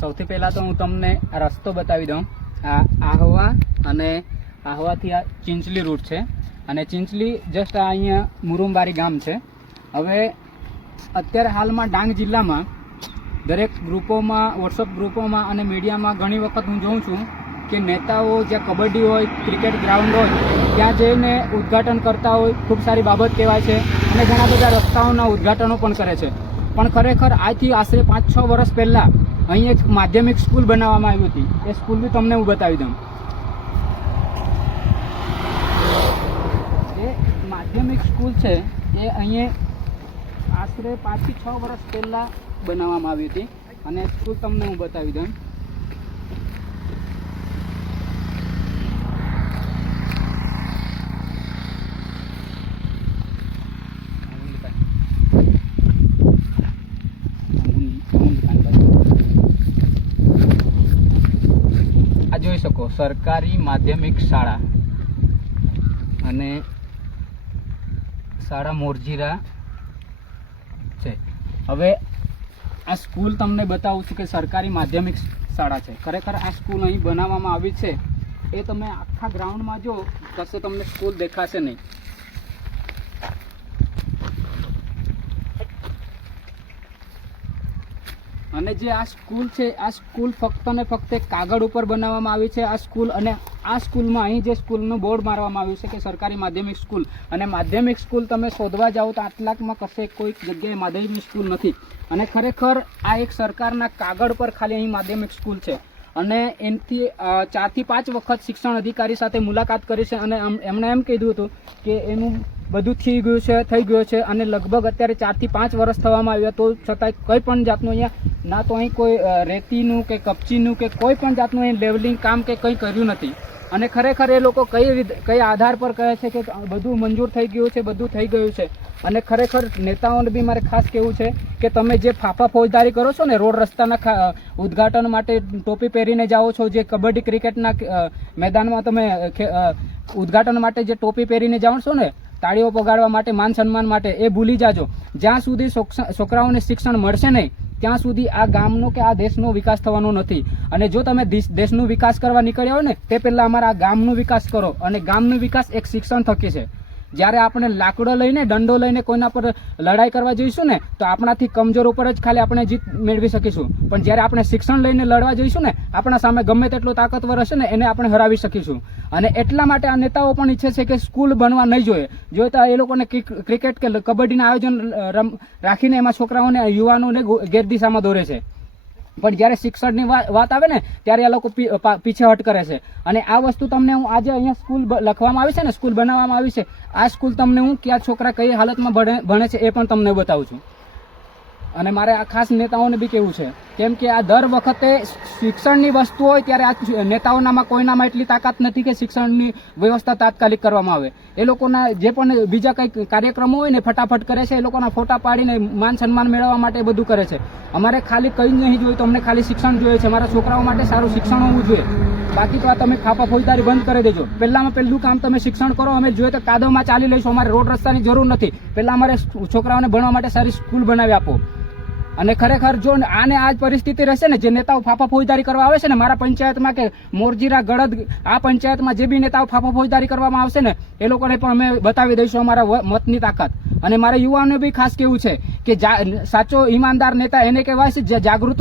સૌથી પહેલાં તો હું તમને આ રસ્તો બતાવી દઉં। આ આહવા અને આહવાથી આ ચિંચલી રૂટ છે અને ચિંચલી જસ્ટ આ અહીંયા મુરુંબારી ગામ છે। હવે અત્યારે હાલમાં ડાંગ જિલ્લામાં દરેક ગ્રુપોમાં, વોટ્સઅપ ગ્રુપોમાં અને મીડિયામાં ઘણી વખત હું જોઉં છું કે નેતાઓ જ્યાં કબડ્ડી હોય, ક્રિકેટ ગ્રાઉન્ડ હોય ત્યાં જઈને ઉદ્ઘાટન કરતા હોય, ખૂબ સારી બાબત કહેવાય છે અને ઘણા બધા રસ્તાઓના ઉદ્ઘાટનો પણ કરે છે। પણ ખરેખર આજથી આશરે 5-6 વર્ષ પહેલાં અહીં એક માધ્યમિક સ્કૂલ બનાવવામાં આવી હતી। એ સ્કૂલ બી તમને હું બતાવી દઉં। એ માધ્યમિક સ્કૂલ છે એ અહીંયા આશરે 5 થી 6 વર્ષ પહેલાં બનાવવામાં આવી હતી અને સ્કૂલ તમને હું બતાવી દઉં। આ જોઈ શકો સરકારી માધ્યમિક શાળા અને શાળા મોરજીરા છે। હવે આ સ્કૂલ તમને બતાવું છું કે સરકારી માધ્યમિક શાળા છે। ખરેખર આ સ્કૂલ અહીં બનાવવામાં આવી છે એ તમે આખા ગ્રાઉન્ડમાં જો કશે તમને સ્કૂલ દેખાશે નહીં। અને જે આ સ્કૂલ છે આ સ્કૂલ ફક્ત ને ફક્ત કાગળ ઉપર બનાવવામાં આવી છે આ સ્કૂલ। અને આ સ્કૂલમાં અહીં જે સ્કૂલનું બોર્ડ મારવામાં આવ્યું છે કે સરકારી માધ્યમિક સ્કૂલ, અને માધ્યમિક સ્કૂલ તમે શોધવા જાઓ તો આટલાકમાં કશે કોઈ જગ્યાએ માધ્યમિક સ્કૂલ નથી। અને ખરેખર આ એક સરકારના કાગળ પર ખાલી અહીં માધ્યમિક સ્કૂલ છે। અને એનાથી 4 થી 5 વખત શિક્ષણ અધિકારી સાથે મુલાકાત કરી છે અને એમણે એમ કીધું હતું કે એનું બધું થઈ ગયું છે અને લગભગ અત્યારે 4 થી 5 વર્ષ થવામાં આવ્યા તો છતાંય કંઈ પણ જાતનું અહીંયા ના તો અહીં કોઈ રેતીનું કે કપચીનું કે કોઈ પણ જાતનું અહીં લેવલિંગ કામ કે કંઈ કર્યું નથી। અને ખરેખર એ લોકો કઈ આધાર પર કહે છે કે બધું મંજૂર થઈ ગયું છે, બધું થઈ ગયું છે। અને ખરેખર નેતાઓને બી મારે ખાસ કહેવું છે કે તમે જે ફાફા ફોજદારી કરો છો ને, રોડ રસ્તાના ઉદ્ઘાટન માટે ટોપી પહેરીને જાઓ છો, જે કબડ્ડી ક્રિકેટના મેદાનમાં તમે ઉદ્ઘાટન માટે જે ટોપી પહેરીને જાઓ છો ને, તાળીઓ પગાડવા માટે, માન સન્માન માટે, એ ભૂલી જાજો। જ્યાં સુધી છોકરાઓને શિક્ષણ મળશે નહીં ત્યાં સુધી આ ગામનો કે આ દેશનો વિકાસ થવાનો નથી। અને જો તમે દેશનો વિકાસ કરવા નીકળ્યા હોય ને તે પહેલાં અમારા ગામનો વિકાસ કરો। અને ગામનો વિકાસ એક શિક્ષણ થકી છે। જ્યારે આપણે લાકડો લઈને, દંડો લઈને કોઈના પર લડાઈ કરવા જઈશું ને તો આપણાથી કમજોર ઉપર જ ખાલી આપણે જીત મેળવી શકીશું। પણ જ્યારે આપણે શિક્ષણ લઈને લડવા જઈશું ને, આપણા સામે ગમે તેટલો તાકાતવર હશે ને એને આપણે હરાવી શકીશું। અને એટલા માટે આ નેતાઓ પણ ઈચ્છે છે કે સ્કૂલ બનવા નહીં જોઈએ તો એ લોકોને ક્રિકેટ કે કબડ્ડીના આયોજન રાખીને એમાં છોકરાઓને, યુવાનોને ગેરદિશામાં દોરે છે। પણ જ્યારે શિક્ષણની વાત આવે ને ત્યારે આ લોકો પીછેહટ કરે છે। અને આ વસ્તુ તમને હું આજે અહીંયા સ્કૂલ લખવામાં આવી છે ને, સ્કૂલ બનાવવામાં આવી છે, આ સ્કૂલ તમને હું કે આ છોકરા કઈ હાલતમાં ભણે છે એ પણ તમને બતાવું છું। અને મારે આ ખાસ નેતાઓને બી કહેવું છે કેમ કે આ દર વખતે શિક્ષણની વસ્તુ હોય ત્યારે આ નેતાઓનામાં કોઈનામાં એટલી તાકાત નથી કે શિક્ષણની વ્યવસ્થા તાત્કાલિક કરવામાં આવે। એ લોકોના જે પણ બીજા કંઈક કાર્યક્રમો હોય ને ફટાફટ કરે છે, એ લોકોના ફોટા પાડીને માન સન્માન મેળવવા માટે બધું કરે છે। અમારે ખાલી કંઈ જ નહીં જોયું, તો અમને ખાલી શિક્ષણ જોઈએ છે। મારા છોકરાઓ માટે સારું શિક્ષણ હોવું જોઈએ। બાકી તો આ તમે ફાફા ફોજદારી બંધ કરી દેજો। પહેલામાં પહેલું કામ તમે શિક્ષણ કરો। અમે જોઈએ તો કાદવમાં ચાલી લઈશું, અમારે રોડ રસ્તાની જરૂર નથી। પહેલાં અમારે છોકરાઓને ભણવા માટે સારી સ્કૂલ બનાવી આપો। અને ખરેખર જો આને આ પરિસ્થિતિ રહેશે ને, જે નેતાઓ ફાફા ફોજદારી કરવા આવે છે ને મારા પંચાયતમાં કે મોરજીરા, ગળદ, આ પંચાયતમાં જે બી નેતાઓ ફાફા ફોજદારી કરવામાં આવશે ને એ લોકોને પણ અમે બતાવી દઈશું અમારા મતની તાકાત। અને મારે યુવાનોને બી ખાસ કહેવું છે કે સાચો ઈમાનદાર નેતા એને કહેવાય છે, જે જાગૃત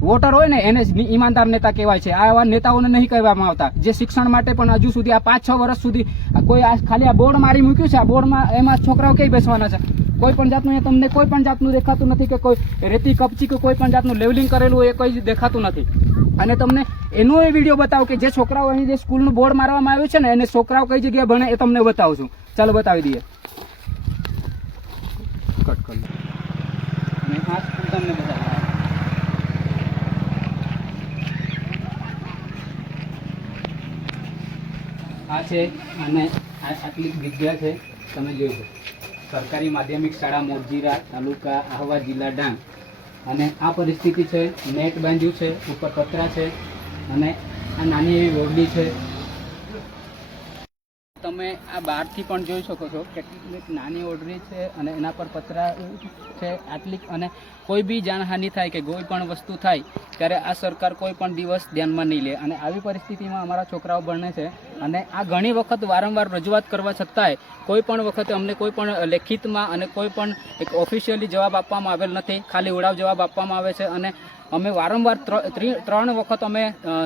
વોટર હોય ને એને ઈમાનદાર નેતા કહેવાય છે। આવા નેતાઓને નહીં કહેવામાં આવતા જે શિક્ષણ માટે પણ હજુ સુધી આ 5-6 વર્ષ સુધી કોઈ ખાલી આ બોર્ડ મારી મૂક્યું છે। આ બોર્ડમાં એમાં છોકરાઓ કઈ બેસવાના છે? કોઈ પણ જાતનું તમને કોઈ પણ જાતનું દેખાતું નથી કે કોઈ રેતી કપચી કે કોઈ પણ જાતનું લેવલિંગ કરેલું એ કોઈ દેખાતું નથી। અને તમને એનો એ વિડીયો બતાવો કે જે છોકરાઓ અહીં જે સ્કૂલનું બોર્ડ મારવામાં આવ્યું છે ને એને છોકરાઓ કઈ જગ્યાએ ભણે એ તમને બતાવું છું। ચાલો બતાવી દઈએ। કટ કરી લો અને આ સ્કૂલ તમને બતાવો। આ છે અને આટલી જગ્યા છે તમે જોઈ શકો, સરકારી માધ્યમિક શાળા મોરજીરા, તાલુકા આહવા, જિલ્લા ડાંગ। અને આ પરિસ્થિતિ છે। નેટ બાંધ્યું છે, ઉપર પતરા છે અને આ નાની એવી ઓરડી છે। તમે આ બહારથી પણ જોઈ શકો છો કેટલીક નાની ઓરડી છે અને એના પર પતરા છે આટલી, અને કોઈ બી જાનહાનિ થાય કે કોઈ પણ વસ્તુ થાય ત્યારે આ સરકાર કોઈ પણ દિવસ ધ્યાનમાં નહીં લે. અને આવી પરિસ્થિતિમાં અમારા છોકરાઓ ભણે છે અને આ ઘણી વખત વારંવાર રજૂઆત કરવા છતાંય કોઈ પણ વખતે અમને કોઈ પણ લેખિતમાં અને કોઈ પણ એક ઓફિશિયલી જવાબ આપવામાં આવેલ નથી, ખાલી ઉડાવ જવાબ આપવામાં આવે છે. અને અમે વારંવાર 3 વખત અમે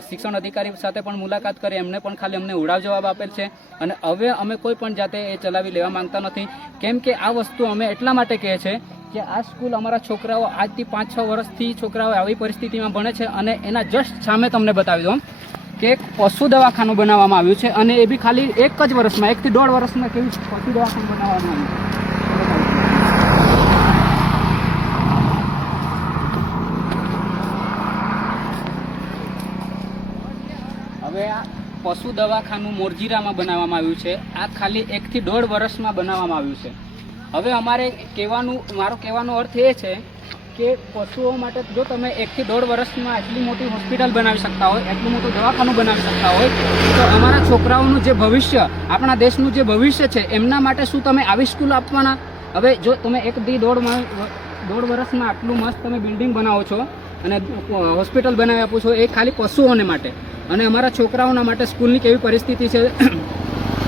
શિક્ષણ અધિકારી સાથે પણ મુલાકાત કરી, એમને પણ ખાલી અમને ઉડાવ જવાબ આપેલ છે. અને હવે અમે કોઈ પણ જાતે એ ચલાવી લેવા માંગતા નથી, કેમ કે આ વસ્તુ અમે એટલા માટે કહે છે કે આ સ્કૂલ અમારા છોકરાઓ આજથી 5-6 વર્ષથી છોકરાઓ આવી પરિસ્થિતિમાં ભણે છે. અને એના જસ્ટ સામે તમને બતાવી દઉં કે એક પશુ દવાખાનું બનાવવામાં આવ્યું છે, અને એ બી ખાલી 1 જ વર્ષમાં, 1 થી 1.5 વર્ષમાં કેવી પશુ દવાખાનું બનાવવામાં આવ્યું. હવે આ પશુ દવાખાનું મોરજીરામાં બનાવવામાં આવ્યું છે. આ ખાલી 1 થી 1.5 વર્ષમાં બનાવવામાં આવ્યું છે. હવે મારો કહેવાનો અર્થ એ છે કે પશુઓ માટે જો તમે 1 થી 1.5 વર્ષમાં એટલી મોટી હોસ્પિટલ બનાવી શકતા હોય, એટલું મોટું દવાખાનું બનાવી શકતા હોય, તો અમારા છોકરાઓનું જે ભવિષ્ય, આપણા દેશનું જે ભવિષ્ય છે, એમના માટે શું તમે આવી સ્કૂલ આપવાના? હવે જો તમે 1 થી 1.5 વર્ષમાં આટલું મસ્ત તમે બિલ્ડિંગ બનાવો છો અને હોસ્પિટલ બનાવી આપો છો, એ ખાલી પશુઓને માટે, અને અમારા છોકરાઓના માટે સ્કૂલની કેવી પરિસ્થિતિ છે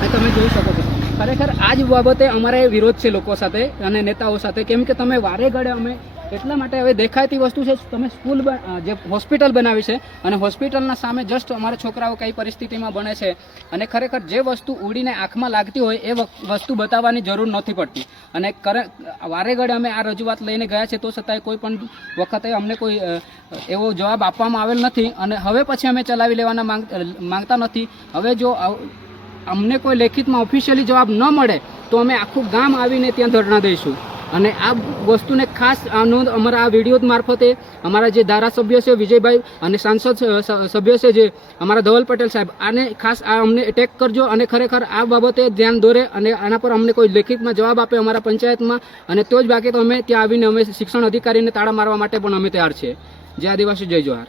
એ તમે જોઈ શકો છો. ખરેખર આ જ બાબતે અમારે વિરોધ છે લોકો સાથે અને નેતાઓ સાથે, કેમ કે તમે વારે ઘડે અમે એટલા માટે હવે દેખાતી વસ્તુ છે, તમે સ્કૂલ જે હોસ્પિટલ બનાવી છે અને હોસ્પિટલના સામે જસ્ટ અમારા છોકરાઓ કઈ પરિસ્થિતિમાં ભણે છે, અને ખરેખર જે વસ્તુ ઉડીને આંખમાં લાગતી હોય એ વસ્તુ બતાવવાની જરૂર નથી પડતી. અને વારે ઘડે અમે આ રજૂઆત લઈને ગયા છે, તો છતાંય કોઈ પણ વખતે અમને કોઈ એવો જવાબ આપવામાં આવેલ નથી. અને હવે પછી અમે ચલાવી લેવાના માંગતા નથી. હવે જો અમને કોઈ લેખિતમાં ઓફિશિયલી જવાબ ન મળે તો અમે આખું ગામ આવીને ત્યાં ધરણા દઈશું. અને આ વસ્તુને ખાસ અમારા આ વિડીયો મારફતે અમારા જે ધારાસભ્ય છે વિજયભાઈ અને સાંસદ સભ્ય છે જે અમારા ધવલ પટેલ સાહેબ, આને ખાસ આ અમને એટેક કરજો અને ખરેખર આ બાબતે ધ્યાન દોરે અને આના પર અમને કોઈ લેખિતમાં જવાબ આપે અમારા પંચાયતમાં. અને તો જ બાકી તો અમે ત્યાં આવીને અમે શિક્ષણ અધિકારીને તાળા મારવા માટે પણ અમે તૈયાર છીએ. જય આદિવાસી, જય જોહાર.